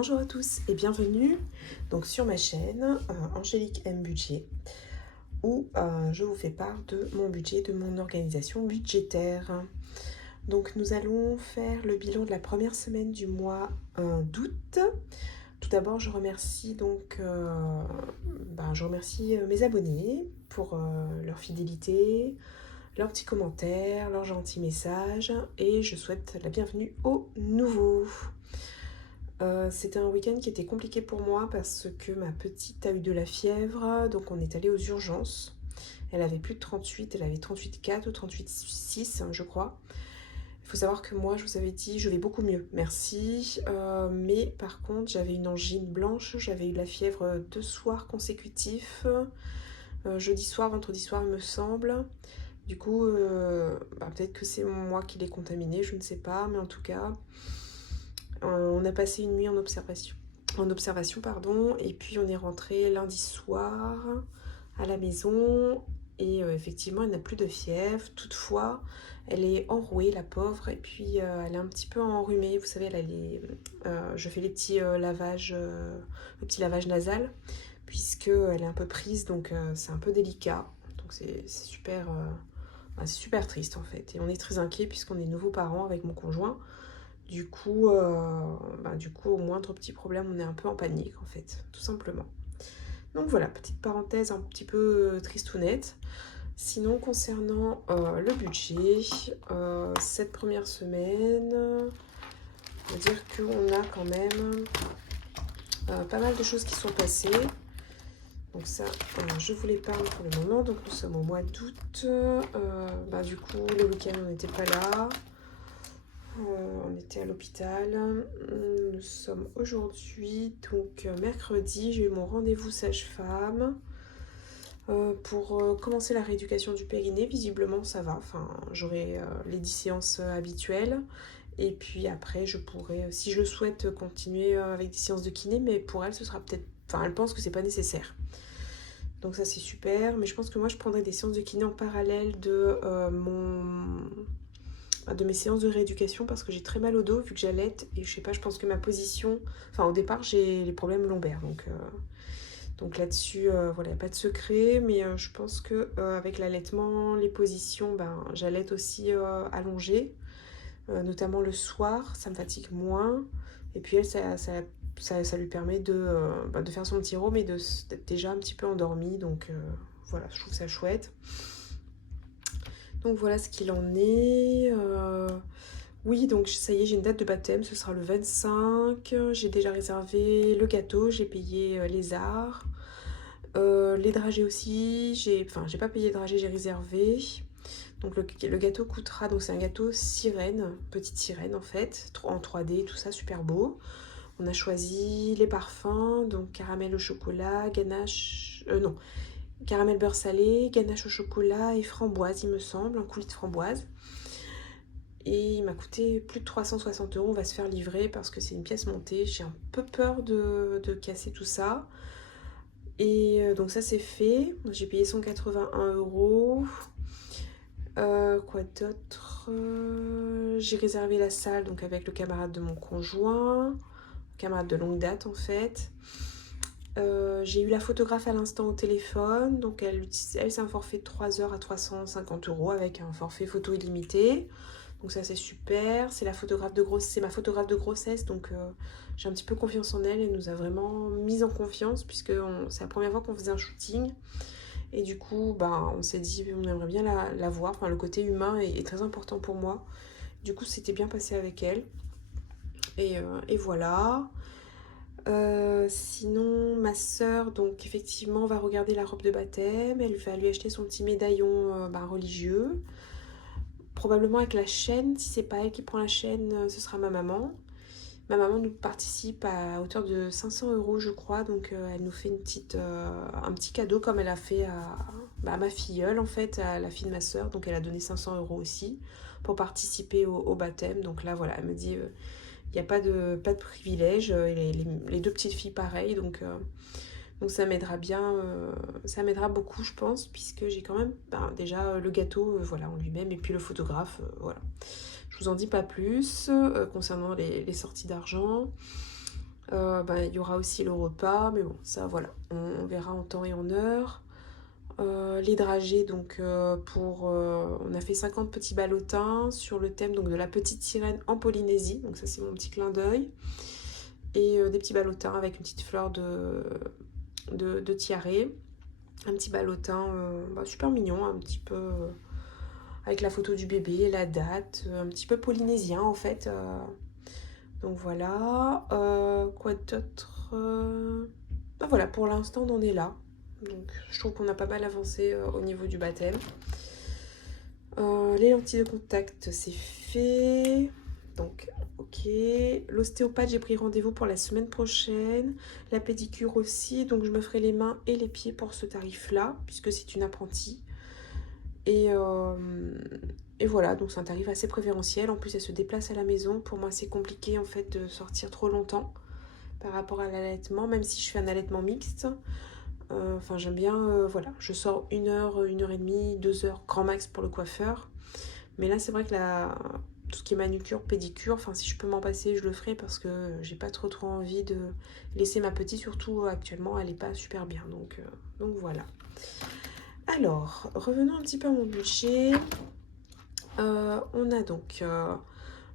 Bonjour à tous et bienvenue donc sur ma chaîne Angélique M Budget où je vous fais part de mon budget, de mon organisation budgétaire. Donc nous allons faire le bilan de la première semaine du mois d'août. Tout d'abord je remercie mes abonnés pour leur fidélité, leurs petits commentaires, leurs gentils messages et je souhaite la bienvenue aux nouveaux. C'était un week-end qui était compliqué pour moi parce que ma petite a eu de la fièvre, donc on est allé aux urgences. Elle avait plus de 38, elle avait 38,4 ou 38,6 je crois. Il faut savoir que moi je vous avais dit je vais beaucoup mieux, merci. Mais par contre j'avais une angine blanche, j'avais eu de la fièvre 2 soirs consécutifs, jeudi soir, vendredi soir il me semble. Du coup, peut-être que c'est moi qui l'ai contaminé, je ne sais pas, mais en tout cas... on a passé une nuit en observation, pardon, et puis on est rentré lundi soir à la maison et effectivement elle n'a plus de fièvre. Toutefois, elle est enrouée la pauvre et puis elle est un petit peu enrhumée. Vous savez, je fais les petits lavages, le petit lavage nasal puisque elle est un peu prise, donc c'est un peu délicat. Donc c'est c'est super triste en fait. Et on est très inquiets puisqu'on est nouveaux parents avec mon conjoint. Du coup, au moindre petit problème, on est un peu en panique, en fait, tout simplement. Donc voilà, petite parenthèse un petit peu tristounette. Sinon, concernant le budget, cette première semaine, on va dire qu'on a quand même pas mal de choses qui sont passées. Donc ça, je vous l'épargne pour le moment. Donc nous sommes au mois d'août. Du coup, le week-end, on n'était pas là. On était à l'hôpital. Nous sommes aujourd'hui, donc mercredi, j'ai eu mon rendez-vous sage-femme pour commencer la rééducation du périnée. Visiblement, ça va. Enfin, j'aurai les 10 séances habituelles. Et puis après, je pourrai, si je le souhaite, continuer avec des séances de kiné. Mais pour elle, ce sera peut-être... Enfin, elle pense que c'est pas nécessaire. Donc ça, c'est super. Mais je pense que moi, je prendrai des séances de kiné en parallèle de mes séances de rééducation parce que j'ai très mal au dos vu que j'allaite et je sais pas, je pense que ma position... Enfin, au départ, j'ai les problèmes lombaires. Donc là-dessus, voilà, pas de secret. Mais je pense que avec l'allaitement, les positions, j'allaite aussi allongée. Notamment le soir, ça me fatigue moins. Et puis elle, ça lui permet de faire son petit rôme et d'être déjà un petit peu endormie. Donc voilà, je trouve ça chouette. Donc voilà ce qu'il en est. Oui, donc ça y est, j'ai une date de baptême, ce sera le 25. J'ai déjà réservé le gâteau, j'ai payé les arts. Les dragées aussi, j'ai pas payé les dragées, j'ai réservé. Donc le gâteau coûtera, donc c'est un gâteau sirène, petite sirène en fait, en 3D, tout ça, super beau. On a choisi les parfums, donc caramel au chocolat, ganache... non, caramel beurre salé, ganache au chocolat et framboise, il me semble, un coulis de framboise. Et il m'a coûté plus de 360 euros. On va se faire livrer parce que c'est une pièce montée. J'ai un peu peur de casser tout ça. Et donc ça c'est fait. J'ai payé 181 euros. Quoi d'autre? J'ai réservé la salle donc avec le camarade de mon conjoint. Camarade de longue date en fait. J'ai eu la photographe à l'instant au téléphone. Donc elle c'est un forfait de 3 heures à 350 euros avec un forfait photo illimité. Donc ça c'est super, c'est ma photographe de grossesse, donc j'ai un petit peu confiance en elle. Elle nous a vraiment mis en confiance puisque c'est la première fois qu'on faisait un shooting. Et du coup, on s'est dit on aimerait bien la voir. Enfin, le côté humain est très important pour moi. Du coup, c'était bien passé avec elle. Et voilà. Sinon, ma sœur, donc effectivement, va regarder la robe de baptême. Elle va lui acheter son petit médaillon religieux. Probablement avec la chaîne, si c'est pas elle qui prend la chaîne, ce sera ma maman. Ma maman nous participe à hauteur de 500 euros, je crois, donc elle nous fait un petit cadeau comme elle a fait à ma filleule, en fait, à la fille de ma soeur. Donc elle a donné 500 euros aussi pour participer au baptême. Donc là, voilà, elle me dit, il n'y a pas de privilège, les deux petites filles pareil, donc ça m'aidera bien, ça m'aidera beaucoup je pense, puisque j'ai quand même déjà le gâteau voilà, en lui-même et puis le photographe, voilà. Je vous en dis pas plus concernant les sorties d'argent. Il y aura aussi le repas, mais bon, ça voilà, on verra en temps et en heure. Les dragées, donc on a fait 50 petits ballotins sur le thème donc, de la petite sirène en Polynésie, donc ça c'est mon petit clin d'œil. Et des petits ballotins avec une petite fleur de tiare. Un petit ballotin super mignon, un petit peu avec la photo du bébé, la date, un petit peu polynésien en fait. Donc voilà. Quoi d'autre voilà, pour l'instant on en est là. Donc je trouve qu'on a pas mal avancé au niveau du baptême. Les lentilles de contact, c'est fait. Donc, ok. L'ostéopathe, j'ai pris rendez-vous pour la semaine prochaine. La pédicure aussi. Donc, je me ferai les mains et les pieds pour ce tarif-là, puisque c'est une apprentie. Et voilà, donc c'est un tarif assez préférentiel. En plus, elle se déplace à la maison. Pour moi, c'est compliqué en fait de sortir trop longtemps par rapport à l'allaitement, même si je fais un allaitement mixte. J'aime bien, voilà, je sors 1 heure, 1 heure et demie, 2 heures, grand max pour le coiffeur. Mais là, c'est vrai que tout ce qui est manucure, pédicure, si je peux m'en passer, je le ferai parce que j'ai pas trop envie de laisser ma petite, surtout actuellement, elle est pas super bien. Donc voilà. Alors, revenons un petit peu à mon budget. On a donc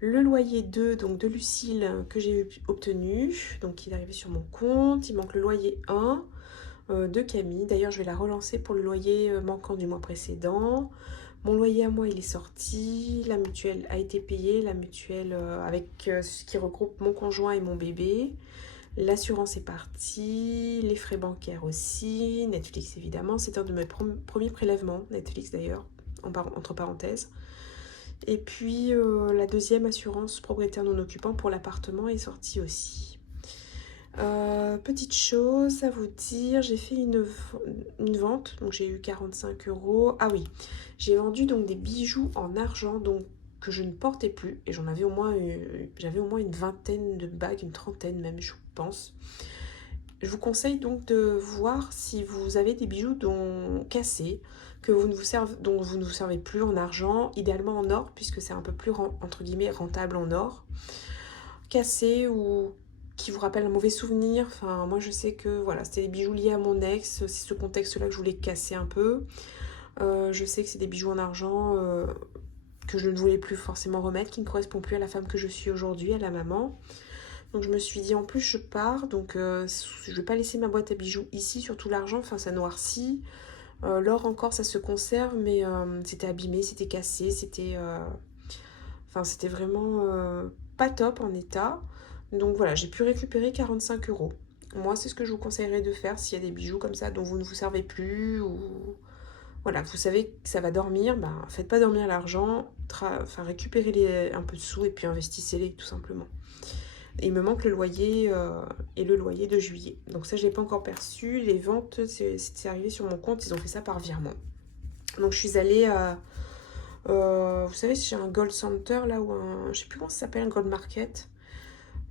le loyer 2 donc de Lucille que j'ai obtenu, donc il est arrivé sur mon compte. Il manque le loyer 1 de Camille. D'ailleurs, je vais la relancer pour le loyer manquant du mois précédent. Mon loyer à moi, il est sorti. La mutuelle a été payée. La mutuelle avec ce qui regroupe mon conjoint et mon bébé. L'assurance est partie. Les frais bancaires aussi. Netflix, évidemment. C'est un de mes premiers prélèvements. Netflix, d'ailleurs, entre parenthèses. Et puis, la deuxième assurance propriétaire non occupant pour l'appartement est sortie aussi. Petite chose à vous dire, j'ai fait une vente, donc j'ai eu 45 euros. Ah oui, j'ai vendu donc des bijoux en argent donc que je ne portais plus et j'avais au moins une vingtaine de bagues, une trentaine même, je pense. Je vous conseille donc de voir si vous avez des bijoux cassés, dont vous ne vous servez plus en argent, idéalement en or puisque c'est un peu plus entre guillemets rentable en or. Cassés ou qui vous rappelle un mauvais souvenir. Moi je sais que voilà, c'était des bijoux liés à mon ex, c'est ce contexte-là que je voulais casser un peu. Je sais que c'est des bijoux en argent que je ne voulais plus forcément remettre, qui ne correspondent plus à la femme que je suis aujourd'hui, à la maman. Donc je me suis dit en plus je pars, donc je vais pas laisser ma boîte à bijoux ici, surtout l'argent, ça noircit. L'or encore ça se conserve, mais c'était abîmé, c'était cassé, c'était vraiment pas top en état. Donc voilà, j'ai pu récupérer 45 euros. Moi, c'est ce que je vous conseillerais de faire s'il y a des bijoux comme ça dont vous ne vous servez plus ou voilà, vous savez que ça va dormir, faites pas dormir l'argent, récupérez un peu de sous et puis investissez-les tout simplement. Et il me manque le loyer et le loyer de juillet. Donc ça, je l'ai pas encore perçu. Les ventes, c'est arrivé sur mon compte, ils ont fait ça par virement. Donc je suis allée à... vous savez, j'ai un Gold Center là, ou je sais plus comment ça s'appelle, un Gold Market.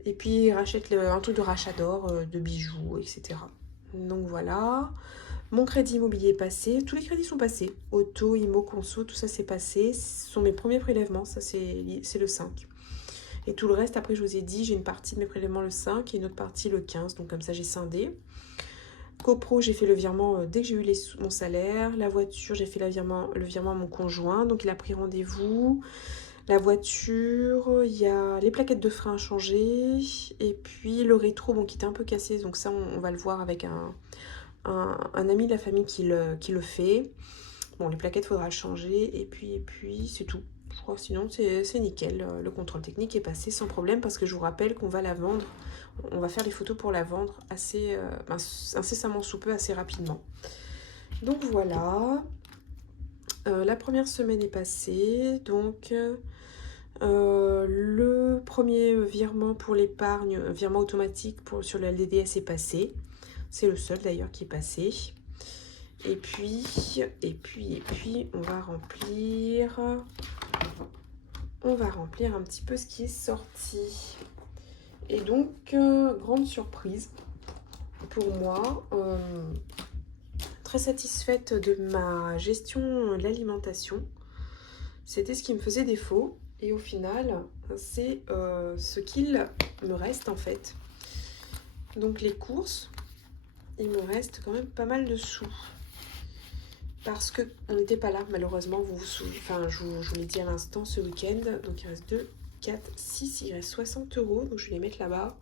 Et puis, ils rachètent un truc de rachat d'or, de bijoux, etc. Donc voilà. Mon crédit immobilier est passé. Tous les crédits sont passés. Auto, IMO, Conso, tout ça c'est passé. Ce sont mes premiers prélèvements. Ça, c'est le 5. Et tout le reste, après, je vous ai dit, j'ai une partie de mes prélèvements le 5 et une autre partie le 15. Donc comme ça, j'ai scindé. CoPro, j'ai fait le virement dès que j'ai eu mon salaire. La voiture, j'ai fait le virement à mon conjoint. Donc il a pris rendez-vous. La voiture, il y a les plaquettes de frein à changer. Et puis le rétro, qui était un peu cassé. Donc ça, on va le voir avec un ami de la famille qui le fait. Bon, les plaquettes, faudra le changer. Et puis c'est tout. Je crois que sinon, c'est nickel. Le contrôle technique est passé sans problème parce que je vous rappelle qu'on va la vendre. On va faire les photos pour la vendre incessamment sous peu, assez rapidement. Donc voilà. La première semaine est passée. Donc... le premier virement pour l'épargne, virement automatique sur le LDDS est passé. C'est le seul d'ailleurs qui est passé. Et puis, on va remplir un petit peu ce qui est sorti. Et donc, grande surprise pour moi. Très satisfaite de ma gestion de l'alimentation. C'était ce qui me faisait défaut. Et au final, c'est ce qu'il me reste en fait. Donc les courses, il me reste quand même pas mal de sous. Parce qu'on n'était pas là, malheureusement, enfin, je vous l'ai dit à l'instant, ce week-end. Donc il reste 2, 4, 6, il reste 60 €. Donc je vais les mettre là-bas.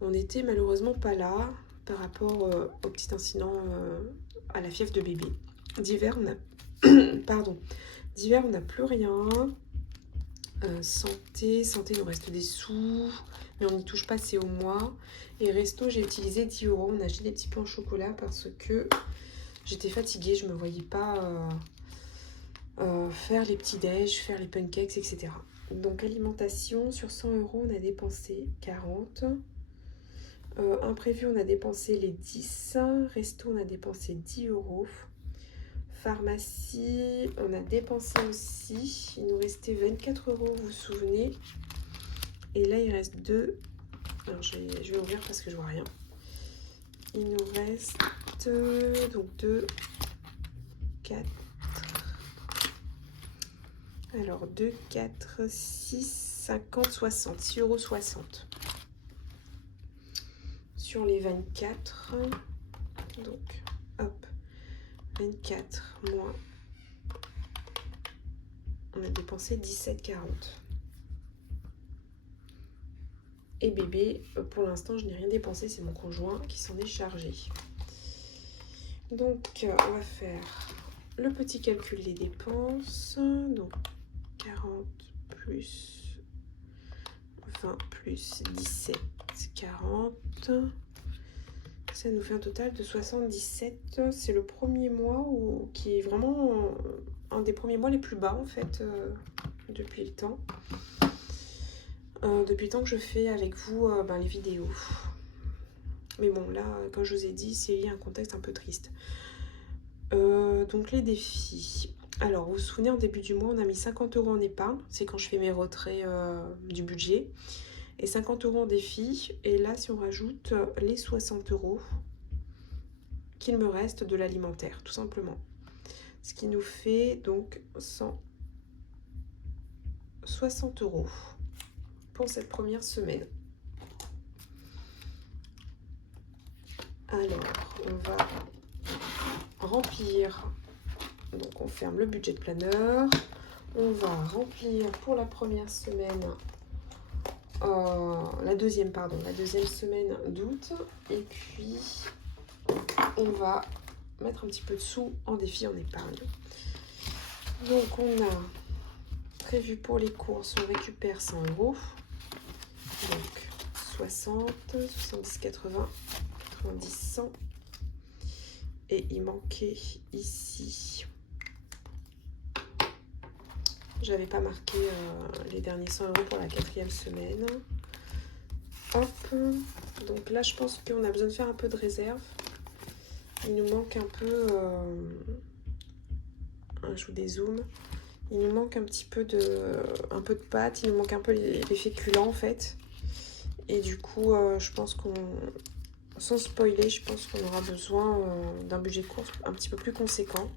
On n'était malheureusement pas là par rapport au petit incident à la fièvre de bébé. D'hiver, on a... Pardon. D'hiver, on n'a plus rien. Santé, il nous reste des sous, mais on n'y touche pas, c'est au mois. Et resto, j'ai utilisé 10 €. On a acheté des petits pains au chocolat parce que j'étais fatiguée, je ne me voyais pas faire les petits déj, faire les pancakes, etc. Donc alimentation, sur 100 €, on a dépensé 40. Imprévu, on a dépensé les 10. Resto, on a dépensé 10 €. Pharmacie, on a dépensé aussi. Il nous restait 24 €, vous vous souvenez. Et là, il reste 2. Alors, je vais ouvrir parce que je vois rien. Il nous reste donc 2, 4. Alors, 2, 4, 6, 50, 60. 6,60 €. Sur les 24. Donc, hop. 24 moins. On a dépensé 17,40 €. Et bébé, pour l'instant, je n'ai rien dépensé. C'est mon conjoint qui s'en est chargé. Donc, on va faire le petit calcul des dépenses. Donc, 40 plus 20 plus 17, 40. Ça nous fait un total de 77. C'est le premier mois qui est vraiment un des premiers mois les plus bas, en fait, depuis le temps. Depuis le temps que je fais avec vous les vidéos. Mais bon, là, comme je vous ai dit, c'est lié à un contexte un peu triste. Donc les défis. Alors, vous vous souvenez, en début du mois, on a mis 50 € en épargne. C'est quand je fais mes retraits du budget. Et 50 € en défi. Et là, si on rajoute les 60 € qu'il me reste de l'alimentaire, tout simplement. Ce qui nous fait donc 160 € pour cette première semaine. Alors, on va remplir, donc on ferme le budget planner, on va remplir pour la première semaine, la deuxième semaine d'août, et puis on va mettre un petit peu de sous en défi en épargne. Donc on a prévu pour les courses, on récupère 100 €, donc 60, 70, 80, 90, 100. Et il manquait ici, j'avais pas marqué les derniers 100 € pour la 4e semaine. Hop, donc là je pense qu'on a besoin de faire un peu de réserve. Il nous manque un peu, je vous dézoome, il nous manque un petit peu de pâtes, il nous manque un peu les féculents en fait. Et du coup, je pense qu'on, sans spoiler, je pense qu'on aura besoin d'un budget de course un petit peu plus conséquent.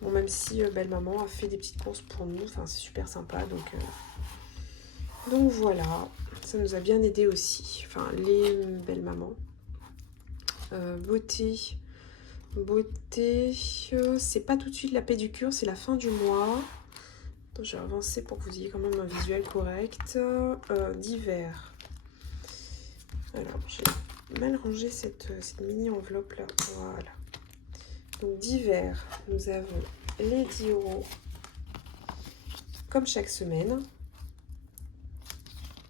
Bon, même si belle maman a fait des petites courses pour nous, enfin c'est super sympa, donc voilà, ça nous a bien aidé aussi, enfin les belles mamans. Beauté, c'est pas tout de suite la pédicure, c'est la fin du mois. Donc, je vais avancer pour que vous ayez quand même un visuel correct. D'hiver. Alors, j'ai mal rangé cette mini enveloppe là. Voilà. Donc d'hiver, nous avons les 10 € comme chaque semaine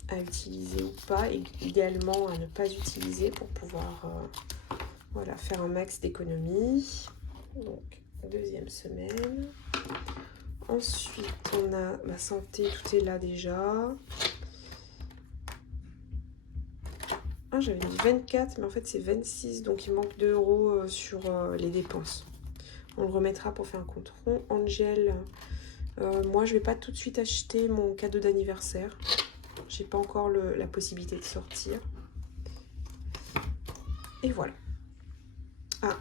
à utiliser ou pas, et idéalement à ne pas utiliser pour pouvoir voilà, faire un max d'économie. Donc deuxième semaine. Ensuite on a ma santé, tout est là déjà. Ah, j'avais mis 24, mais en fait c'est 26, donc il manque 2 € sur les dépenses. On le remettra pour faire un compte rond. Angel, moi je vais pas tout de suite acheter mon cadeau d'anniversaire. J'ai pas encore la possibilité de sortir. Et voilà. Ah,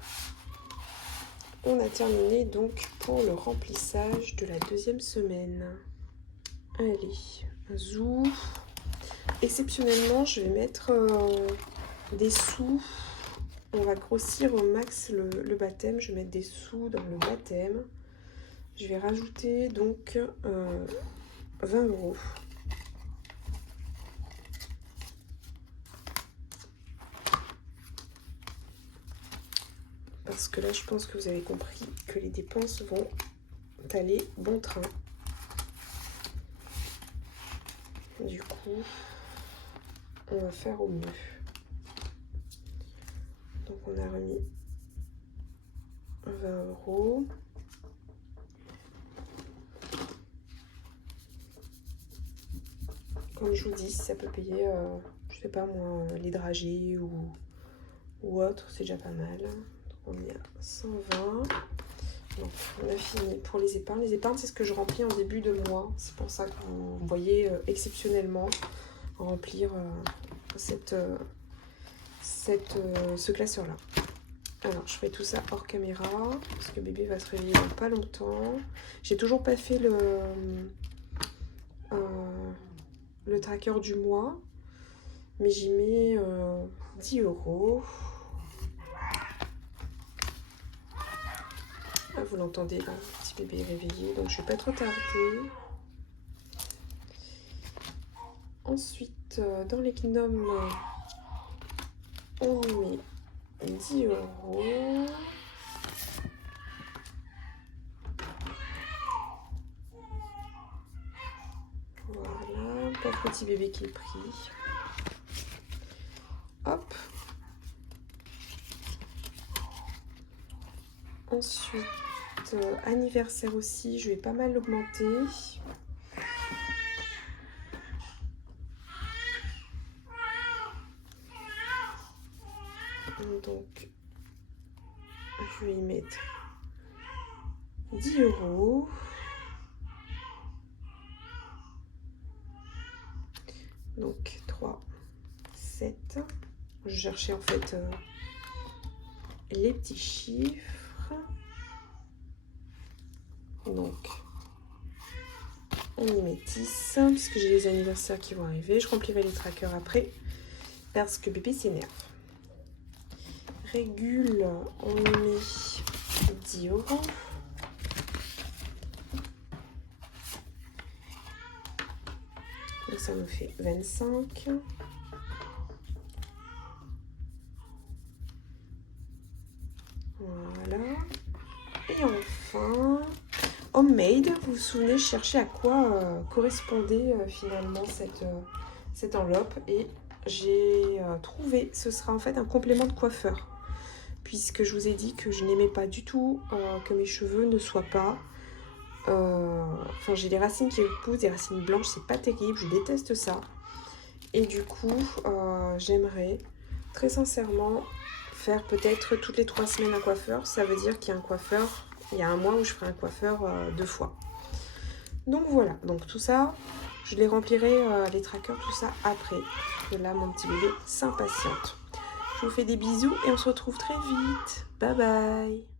on a terminé donc pour le remplissage de la deuxième semaine. Allez, zou. Exceptionnellement, je vais mettre des sous. On va grossir au max le baptême. Je vais mettre des sous dans le baptême. Je vais rajouter donc 20 €. Parce que là, je pense que vous avez compris que les dépenses vont aller bon train. Du coup, on va faire au mieux. Donc, on a remis 20 €. Comme je vous dis, ça peut payer, je sais pas moi, les dragées ou autre, c'est déjà pas mal. Donc, on est à 120. Donc, on a fini pour les épargnes. Les épargnes, c'est ce que je remplis en début de mois. C'est pour ça que vous voyez exceptionnellement remplir ce classeur-là. Alors, je fais tout ça hors caméra, parce que bébé va se réveiller dans pas longtemps. J'ai toujours pas fait le tracker du mois, mais j'y mets 10 €. Ah, vous l'entendez là, le petit bébé est réveillé, donc je vais pas trop tarder. Ensuite, dans les gnomes, on met 10 €. Voilà, pas de petit bébé qui est pris. Hop. Ensuite, anniversaire aussi, je vais pas mal l'augmenter. Donc, je vais y mettre 10 €. Donc, 3, 7. Je cherchais en fait les petits chiffres. Donc, on y met 10, puisque j'ai les anniversaires qui vont arriver. Je remplirai les trackers après, parce que bébé s'énerve. Régule, on y met 10 €. Donc ça nous fait 25. Voilà. Et enfin, Homemade, vous vous souvenez, je cherchais à quoi correspondait finalement cette enveloppe. Et j'ai trouvé, ce sera en fait un complément de coiffeur. Puisque je vous ai dit que je n'aimais pas du tout que mes cheveux ne soient pas... Enfin, j'ai des racines qui repoussent, des racines blanches, c'est pas terrible, je déteste ça. Et du coup, j'aimerais très sincèrement faire peut-être toutes les 3 semaines un coiffeur. Ça veut dire qu'il y a un coiffeur, il y a un mois où je ferai un coiffeur 2 fois. Donc voilà, donc tout ça, je les remplirai, les trackers, tout ça après. Parce que là, mon petit bébé s'impatiente. Je vous fais des bisous et on se retrouve très vite. Bye bye!